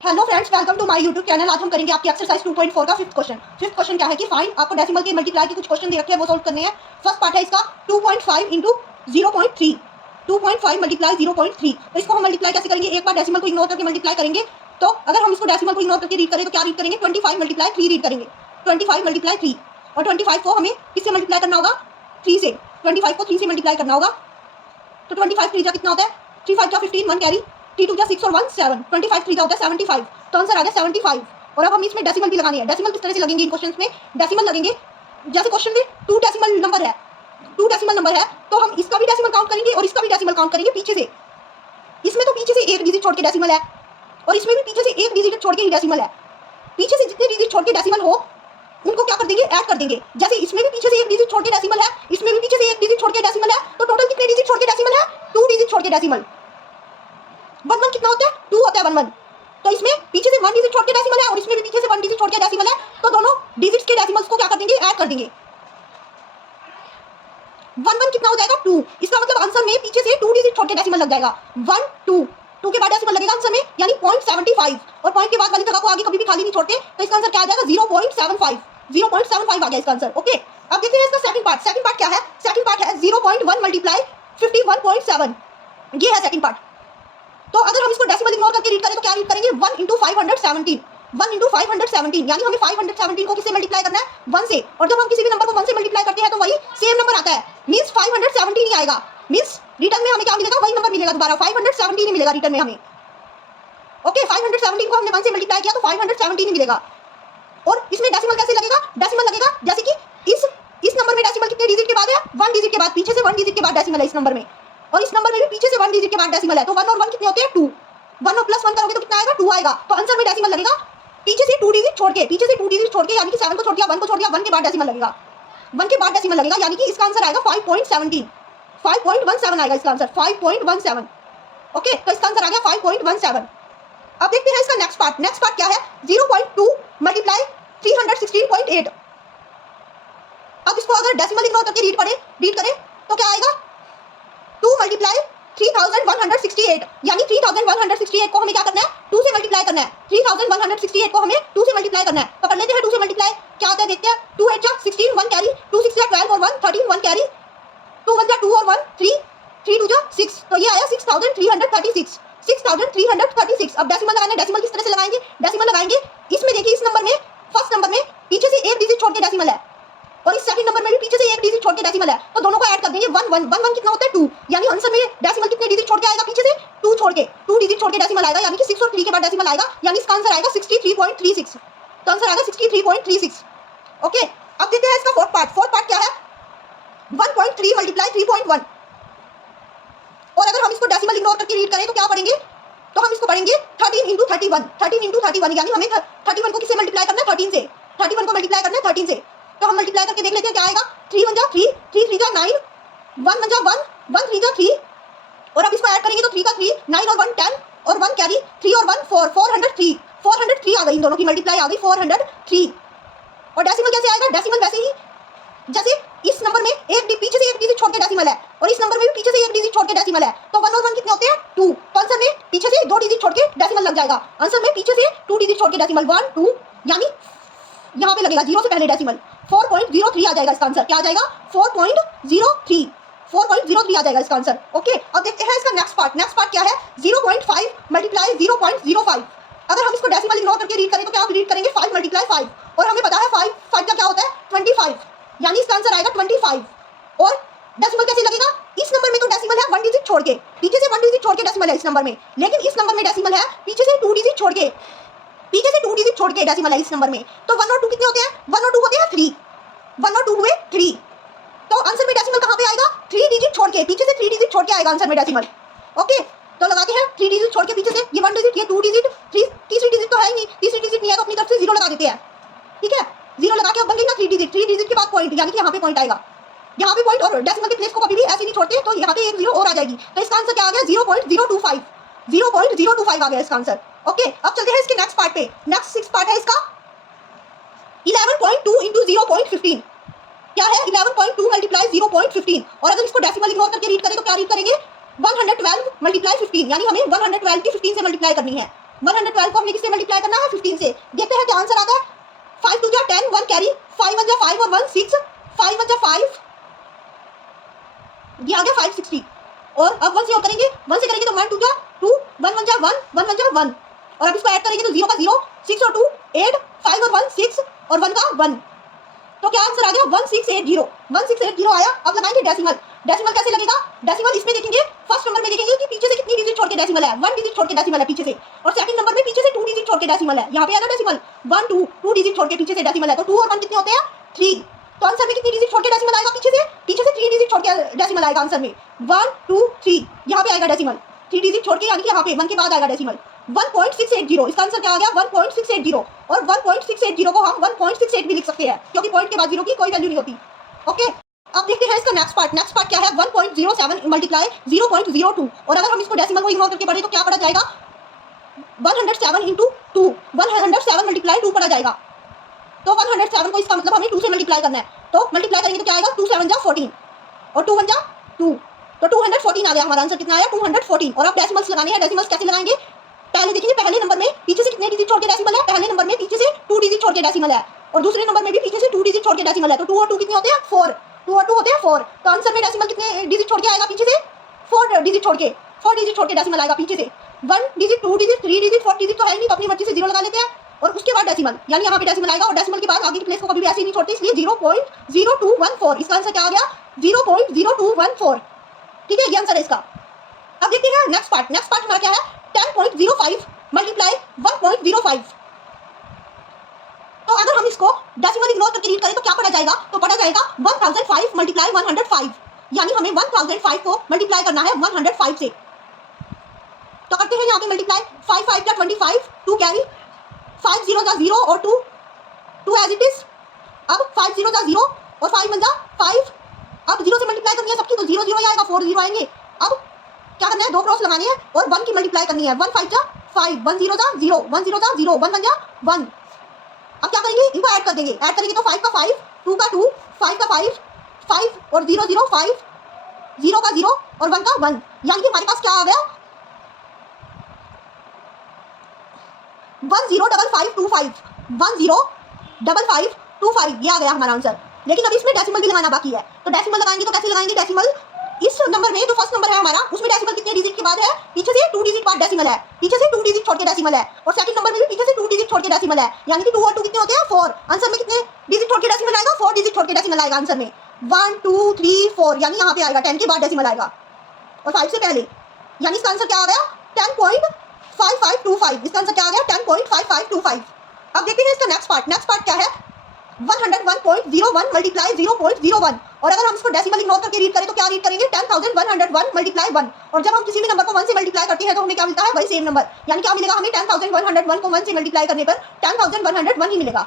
Hello friends, welcome to my YouTube channel. आज हम करेंगे आपकी एक्सरसाइज 2.4 का फिफ्थ क्वेश्चन क्या है कि फाइंड, आपको डेसिमल के मल्टीप्लाई के कुछ क्वेश्चन दे रखे हैं, वो सॉल्व करने हैं। फर्स्ट पार्ट है इसका 2.5 इंटू 0.3। 2.5 मल्टीप्लाई 0.3। तो इसको हम मल्टीप्लाई कैसे करेंगे? एक बार डेसिमल को इग्नोर करके मल्टीप्लाई करेंगे। तो अगर हम इसको डेसिमल को इग्नोर करके रीड करें तो क्या रीड करेंगे? 25 मल्टीप्लाई 3 रीड करेंगे। 25 मल्टीप्लाई 3 और 25 को हमें किससे मल्टीप्लाई करना होगा? 3 से। 25 को 3 से मल्टीप्लाई करना होगा। तो 25 3 कितना होता है? 3 5 15, 1 कैरी, 3 2 6 और 1 7। 25 3 होता है 75। तो आंसर आ गया 75। और अब हम इसमें डेसिमल भी लगानी है। डेसिमल किस तरह से लगेंगे? इन क्वेश्चंस में डेसिमल लगेंगे। जैसे क्वेश्चन में 2 डेसिमल नंबर है, 2 डेसिमल नंबर है, तो हम इसका भी डेसिमल काउंट करेंगे और इसका भी डेसिमल काउंट करेंगे पीछे से। इसमें तो पीछे से एक डिजिट छोड़ के डेसिमल है और इसमें भी पीछे से एक डिजिट छोड़ के ही डेसिमल है। पीछे से जितने डिजिट छोड़ के डेसिमल हो उनको क्या कर देंगे? ऐड कर देंगे। जैसे इसमें भी पीछे से एक डिजिट छोड़ के डेसिमल है, इसमें भी पीछे से एक डिजिट छोड़ के डेसिमल है, तो टोटल कितने डिजिट छोड़ के डेसिमल है? 2 डिजिट छोड़ के डेसिमल। 1 1 कितना होता है? 2 होता है 1 1। तो इसमें पीछे से 1 डिजिट छोड़ के डेसिमल है और इसमें भी पीछे से 1 डिजिट छोड़ के डेसिमल है, तो दोनों डिजिट्स के डेसिमल्स को क्या कर देंगे? ऐड कर देंगे। 1 1 कितना हो जाएगा? 2। इसका मतलब आंसर में पीछे से 2 डिजिट छोड़ के डेसिमल लग जाएगा। 1 2 2 के बाद डेसिमल लगेगा आंसर में, यानी 0.75। और पॉइंट के बाद वाली जगह को आगे कभी भी खाली नहीं छोड़ते, तो इसका आंसर क्या आ जाएगा? 0.75। 0.75 आ गया इसका आंसर। ओके, अब देखते हैं इसका सेकंड पार्ट। सेकंड पार्ट क्या है? सेकंड पार्ट है 0.1 मल्टीप्लाई 51.7। ये है सेकंड पार्ट। तो अगर हम इसको डेसिमल इग्नोर करके रीड करें तो क्या रीड करेंगे? 1 इंटू 517। 1 इंटू 517, यानी हमें 517 को किससे मल्टीप्लाई करना है? 1 से। और जब हम किसी भी नंबर को 1 से मल्टीप्लाई करते हैं तो वही सेम नंबर आता है, मींस 517 ही आएगा। मींस रिटर्न में हमें क्या मिलेगा? वही नंबर मिलेगा दोबारा, 517 ही मिलेगा रिटर्न में हमें। ओके, 517 को हमने 1 से मल्टीप्लाई किया तो 517 ही मिलेगा। और इसमें डेसिमल कैसे लगेगा? डेसिमल लगेगा जैसे कि इस नंबर में डेसिमल कितने डिजिट के बाद है? 1 डिजिट के बाद, पीछे से 1 डिजिट के बाद डेसिमल है इस नंबर में, और इस नंबर में भी पीछे से 1 डिजिट के बाद डेसिमल है। तो 1 और 1 कितने होते हैं? 2। 1 और प्लस 1 करोगे तो कितना आएगा? 2 आएगा। तो आंसर में डेसिमल लगेगा पीछे से 2 डिजिट छोड़ के, पीछे से 2 डिजिट छोड़ के, यानी कि 7 को छोड़ दिया, 1 को छोड़ दिया, 1 के बाद डेसिमल लगेगा। 1 के बाद डेसिमल लगेगा, यानी कि इसका आंसर आएगा 5.17। 5.17 आएगा इसका आंसर, 5.17। ओके, तो इसका आंसर आ गया 5.17। अब देखते हैं इसका नेक्स्ट पार्ट। नेक्स्ट पार्ट क्या है? 0.2 मल्टीप्लाई 316.8। अब इसको अगर डेसिमल इग्नोर करके रीड करें तो क्या आएगा? 2 मल्टीप्लाई 3168, यानी 3168 को हमें क्या करना है? 2 से मल्टीप्लाई करना है। 3168 को हमें 2 से मल्टीप्लाई करना है। तो कर लेते हैं 2 से मल्टीप्लाई। क्या आता है देखते हैं। 2 8 जा 16, 1 कैरी, 2 6 जा 12 और 1 13, 1 कैरी, 2 1 जा 2 और 1 3, 3 2 जा 6। तो ये आया 6336। 6336। अब डेसिमल लगाना है। डेसिमल किस तरह से लगाएंगे? डेसिमल लगाएंगे इसमें, देखिए इस नंबर में, फर्स्ट नंबर में पीछे से एक डिजिट छोड़ के डेसिमल है और इस सेकंड नंबर में भी पीछे से एक डिजिट छोड़ के डेसिमल है, तो दोनों को ऐड कर देंगे। 1 1 1 1 कितना होता है? 2। यानी आंसर में डेसिमल कितने डिजिट छोड़ के आएगा? पीछे से 2 छोड़ के, 2 डिजिट छोड़ के डेसिमल आएगा, यानी कि 6 और 3 के बाद डेसिमल आएगा, यानी इसका आंसर आएगा 63.36। तो आंसर आएगा 63.36। ओके, अब देखते हैं इसका फोर्थ पार्ट। फोर्थ पार्ट क्या है? 1.3 मल्टीप्लाई 3.1। और अगर हम इसको डेसिमल इग्नोर करके रीड करें तो क्या पढ़ेंगे? तो हम इसको पढ़ेंगे 13 इंटू 31। 13 इंटू 31, यानी हमें 31 को किससे मल्टीप्लाई करना है? 13 से। 31 को मल्टीप्लाई करना है 13 से। तो हम मल्टीप्लाई करके देख लेते हैं क्या आएगा। 3 1 जा 3, 3 3 जा 9, 1 1 जा 1, 1 3 जा 3, और अब इसको ऐड करेंगे तो 3 का 3, 9 और 1 10 और 1 कैरी, 3 और 1 4, 403। 403 आ गई, इन दोनों की मल्टीप्लाई आ गई 403। और डेसिमल कैसे आएगा? डेसिमल वैसे ही जैसे इस नंबर में पीछे से एक डिजिट छोड़ के डेसिमल है और इस नंबर में भी पीछे से एक डिजिट छोड़ के डेसिमल है, तो 1 और 1 कितने होते हैं? 2। तो आंसर में पीछे से 2 डिजिट छोड़ के डेसिमल लग जाएगा। आंसर में पीछे से 2 डिजिट छोड़ के डेसिमल 1 2, यानी यहाँ पे लगेगा 0 से पहले डेसिमल। 4.03 आ जाएगा इसका आंसर। क्या आ जाएगा? 4.03। 4.03 आ जाएगा इसका आंसर। ओके, अब देखते हैं इसका नेक्स्ट पार्ट। नेक्स्ट पार्ट क्या है? 0.5 मल्टीप्लाई 0.05। अगर हम इसको डेसिमल इग्नोर करके रीड करें तो क्या रीड करेंगे? 5 मल्टीप्लाई 5। और हमें पता है 5 का क्या होता है? 25, यानी इसका आंसर आएगा 25। और डेसिमल कैसे लगेगा? इस नंबर में तो डेसिमल है 1 डिजिट छोड़ के, पीछे से 1 डिजिट छोड़ के डेसिमल है इस नंबर में, लेकिन इस नंबर में डेसिमल है पीछे से 2 डिजिट छोड़ के, पीछे से 2 डिजिट छोड़ के डेसिमल है इस नंबर में। तो 1 और 2 कितने होते हैं? 1 और 2 होते हैं 3। 1 और 2 हुए 3। तो आंसर में डेसिमल कहां पे आएगा? 3 डिजिट छोड़ के, पीछे से 3 डिजिट छोड़ के आएगा आंसर में डेसिमल। ओके, तो लगाते हैं 3 डिजिट छोड़ के पीछे से, ये 1 डिजिट, ये 2 डिजिट, तीसरी डिजिट तो है ही नहीं, तीसरी डिजिट नहीं है तो अपनी तरफ से 0 लगा देते हैं। ठीक है, 0 लगा के अब बन गई ना 3 डिजिट। 3 डिजिट के बाद पॉइंट, यानी कि यहाँ पे पॉइंट आएगा, यहाँ पे पॉइंट, और डेसिमल के प्लेस को कभी भी ऐसे नहीं छोड़ते, तो यहाँ पे एक 0 और आ जाएगी। तो इसका आंसर क्या आ गया? 0.025। 0.025 आ गया इसका आंसर। ओके, अब चलते हैं इसके नेक्स्ट पार्ट पे। नेक्स्ट 6 पार्ट है इसका 11.2 इंटू 0.15। क्या है? 11.2 मल्टीप्लाई 0.15। और अगर इसको डेसिमल इग्नोर करके रीड करें तो क्या रीड करेंगे? 112 मल्टीप्लाई 15, यानी हमें 112 की 15 से मल्टीप्लाई करनी है। 112 को हमने किससे मल्टीप्लाई करना है 15 से। देखते हैं क्या आंसर आता है। 5 2 जा 10, 1 कैरी, 5 1 जा 5 और 1 6, 5 1 जा 5, ये आ गया 560। और अब 1 से और करेंगे, 1 से करेंगे तो 1 2 जा 2, 1 1 जा 1, 1 1 जा 1, और अब इसको ऐड करेंगे तो 0 का 0, 6 और 2 8, 5 और 1 6 और 1 का 1, तो क्या आंसर आ गया 1680। 1680 आया। अब लगाएंगे डेसिमल। डेसिमल कैसे लगेगा? डेसिमल इसमें देखेंगे, फर्स्ट नंबर में देखेंगे कि पीछे से कितनी डिजिट छोड़ के डेसिमल है, 1 डिजिट छोड़ के डेसिमल है पीछे से, और सेकंड नंबर में पीछे से 2 डिजिट छोड़ के डेसिमल है। यहाँ पे आएगा डेसिमल 1 2, 2 डिजिट छोड़ के पीछे से डेसिमल है, तो 2 और 1 कितने होते हैं 3। तो आंसर में कितनी डिजिट छोड़ के डेसिमल आएगा पीछे से 3 डिजिट छोड़ के डेसिमल आएगा आंसर में 1 2 3। यहाँ पे आएगा डेसिमल 3 डिजिट छोड़ के, यानी कि यहाँ पे 1 के बाद आएगा डेसिमल 1.680। इसका आंसर क्या आ गया 1.680, और 1.680 को हम 1.68 भी लिख सकते हैं क्योंकि पॉइंट के बाद 0 की कोई वैल्यू नहीं होती। ओके, अब देखते हैं इसका नेक्स्ट पार्ट। नेक्स्ट पार्ट क्या है 1.07 मल्टीप्लाई 0.02, और अगर हम इसको डेसिमल को इग्नोर करके पढ़े तो क्या पढ़ा जाएगा 107 इंटू 2, 107 मल्टीप्लाई 2 पढ़ा जाएगा। तो 107 को इसका मतलब हमें 2 से मल्टीप्लाई करना है, तो मल्टीप्लाई करेंगे तो क्या आएगा 2 7 जा 14 और 2 1 जा 2, तो 214 आ गया हमारा आंसर। कितना आया 214। और अब डेसिमल्स लगाने हैं। डेसिमल्स कैसे लगाएंगे? पहले देखिए, पहले नंबर में पीछे से कितने डिजिट छोड़ के डेसिमल है, पहले नंबर में पीछे से 2 डिजिट छोड़ के डेसिमल है, और दूसरे नंबर में भी पीछे से 2 डिजिट छोड़ के डेसिमल है, तो 2 और 2 कितने होते हैं 4, 2 और 2 होते हैं 4। तो आंसर में डेसिमल कितने डिजिट छोड़ के आएगा पीछे से 4 डिजिट छोड़ के, 4 डिजिट छोड़ के डेसिमल आएगा पीछे से। 1 डिजिट 2 डिजिट 3 डिजिट 4 डिजिट तो है नहीं, तो अपनी मर्जी से 0 लगा लेते हैं, और उसके बाद डेसिमल, यानी यहाँ पे डेसिमल आएगा, और डेसिमल के बाद आगे की प्लेस को कभी भी ऐसे ही नहीं छोड़ते, इसलिए 0.0214। इसका आंसर क्या आ गया 0.0214। ठीक है, ये आंसर है इसका। अब देखते हैं नेक्स्ट पार्ट। नेक्स्ट पार्ट हमारा क्या है 10.05 मल्टीप्लाई 1.05। तो अगर हम इसको डेसिमल इग्नोर करके रीड करें तो क्या पढ़ा जाएगा? तो पढ़ा जाएगा 1005 मल्टीप्लाई 105, यानी हमें 1005 को मल्टीप्लाई करना है 105 से। तो करते हैं यहाँ पे मल्टीप्लाई, 5 5 जा 25, 2 कैरी, 5 0 जा 0 और 2 2 एज इट इज। अब 5 0 जा 0 और 5 1 जा 5। अब 0 से मल्टीप्लाई करनी है सबकी, तो 0 0 ही आएगा, 4 0 आएंगे। अब क्या करना है 2 क्रॉस लगानी है और 1 की मल्टीप्लाई करनी है। 1 5 जा 5, 1 0 जा 0, 1 0 जा 0, 1 1 जा 1। अब क्या करेंगे, इनको ऐड कर देंगे। ऐड करेंगे तो 5 का 5, 2 का 2, 5 का 5, 5 और 0 0 5, 0 का 0 और 1 का 1, यानी कि हमारे पास क्या आ गया 105525, 105525, ये आ गया हमारा आंसर। लेकिन अभी इसमें डेसिमल भी लगाना बाकी है, तो डेसिमल लगाएंगे तो कैसे लगाएंगे डेसिमल? इस नंबर में जो फर्स्ट नंबर है हमारा, उसमें डेसिमल कितने डिजिट के बाद है? पीछे से 2 डिजिट बाद डेसिमल है, पीछे से 2 डिजिट छोड़ के डेसिमल है, और सेकंड नंबर में भी पीछे से 2 डिजिट छोड़ के डेसिमल है, यानी कि 2 और 2 कितने होते हैं 4। आंसर में कितने डिजिट छोड़ के डेसिमल आएगा? 4 डिजिट छोड़ के डेसिमल आएगा आंसर में, 1 2 3 4, यानी यहाँ पे आएगा 10 के बाद डेसिमल आएगा और 5 से पहले, यानी इसका आंसर क्या आ गया 10.5525। इसका आंसर क्या आ गया 10.5525। अब देखते हैं इसका नेक्स्ट पार्ट। नेक्स्ट पार्ट क्या है 101.01 मल्टीप्लाई 0.01, और अगर हम इसको डेसिमल इग्नोर करके रीड करें तो क्या रीड करेंगे 10,101 मल्टीप्लाई 1, और जब हम किसी भी नंबर को 1 से मल्टीप्लाई करते हैं तो हमें क्या मिलता है? वही सेम नंबर, यानी क्या मिलेगा हमें 10,101 को 1 से मल्टीप्लाई करने पर 10,101 ही मिलेगा।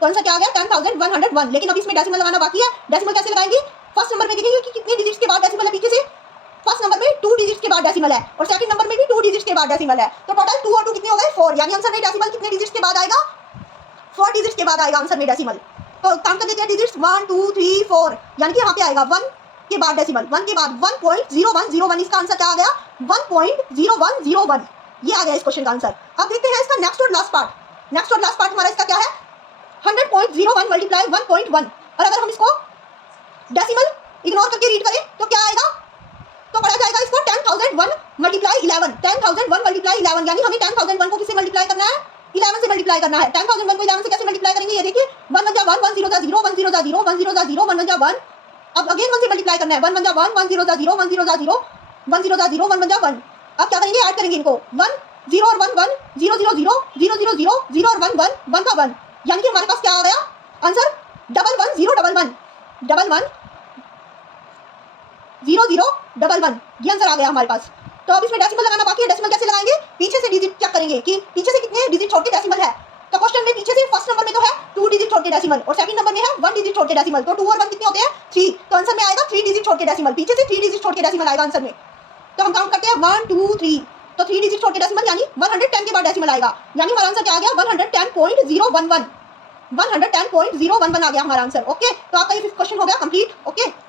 तो आंसर क्या आ गया 10,101। लेकिन अब इसमें डेसिमल लगाना बाकी है। डेसिमल कैसे लगाएंगे? फर्स्ट नंबर में देखेंगे कि कितने डिजिट्स के बाद डेसिमल है पीछे से। फर्स्ट नंबर में 2 डिजिट्स के बाद डेसिमल है, और सेकंड नंबर में भी 2 डिजिट्स के बाद डेसिमल है, तो टोटल 2 और 2 कितने हो गए 4, यानी आंसर में डेसिमल कितने डिजिट्स के बाद आएगा 4 डिजिट्स के बाद आएगा आंसर में डेसिमल। तो काउंट कर देते हैं डिजिट्स 1 2 3 4, यानी कि यहाँ पे आएगा 1 के बाद डेसिमल, 1 के बाद 1.0101। इसका आंसर क्या आ गया 1.0101। ये आ गया इस क्वेश्चन का आंसर। अब देखते हैं इसका नेक्स्ट और लास्ट पार्ट। नेक्स्ट और लास्ट पार्ट हमारा इसका क्या है 100.01 मल्टीप्लाई 1.1, और अगर हम इसको डेसिमल इग्नोर करके रीड करें तो क्या आएगा? तो पढ़ा जाएगा इसको 10,001 मल्टीप्लाई 11, 10,001 मल्टीप्लाई 11, यानी हमें 10,001 को किससे मल्टीप्लाई करना है 11 से मल्टीप्लाई करना है। 10,001 को 11 से कैसे मल्टीप्लाई करेंगे? ये देखिए 1 1 जा 1, 1 0 जा 0, 1 0 जा 0, 1 0 जा 0, 1 1 जा 1। अब अगेन 1 से मल्टीप्लाई करना है, 1 1 जा 1, 1 0 जा 0, 1 0 जा 0, 1 0 जा 0, 1 1 जा 1। अब क्या करेंगे? ऐड करेंगे इनको 1 0 और 1 1, 0 0 0, 0 0 0, 0 और 1 1, 1 का 1, यानी कि हमारे पास क्या आ गया आंसर 1 1 0 1 1, 1 1 0 0 1 1, ये आंसर आ गया हमारे पास। तो अब इसमें डेसिमल लगाना बाकी है। डेसिमल कैसे लगाएंगे? पीछे से डिजिट चेक करेंगे कि पीछे से कितने डिजिट छोड़ के डेसिमल है। तो क्वेश्चन में पीछे से फर्स्ट नंबर में तो है 2 डिजिट छोड़ के डेसिमल, और सेकंड नंबर में है 1 डिजिट छोड़ के डेसिमल, तो 2 और 1 कितने होते हैं 3। तो आंसर में आएगा 3 डिजिट छोड़ के डेसिमल, पीछे से 3 डिजिट छोड़ के डेसिमल आएगा आंसर में। तो हम काउंट करते हैं 1 2 3, तो 3 डिजिट छोड़ के डेसिमल यानी 110 के बाद डेसिमल आएगा, यानी हमारा आंसर क्या आ गया 110.011, 110.011 आ गया हमारा आंसर। ओके, तो आपका ये 5th क्वेश्चन हो गया कंप्लीट। ओके।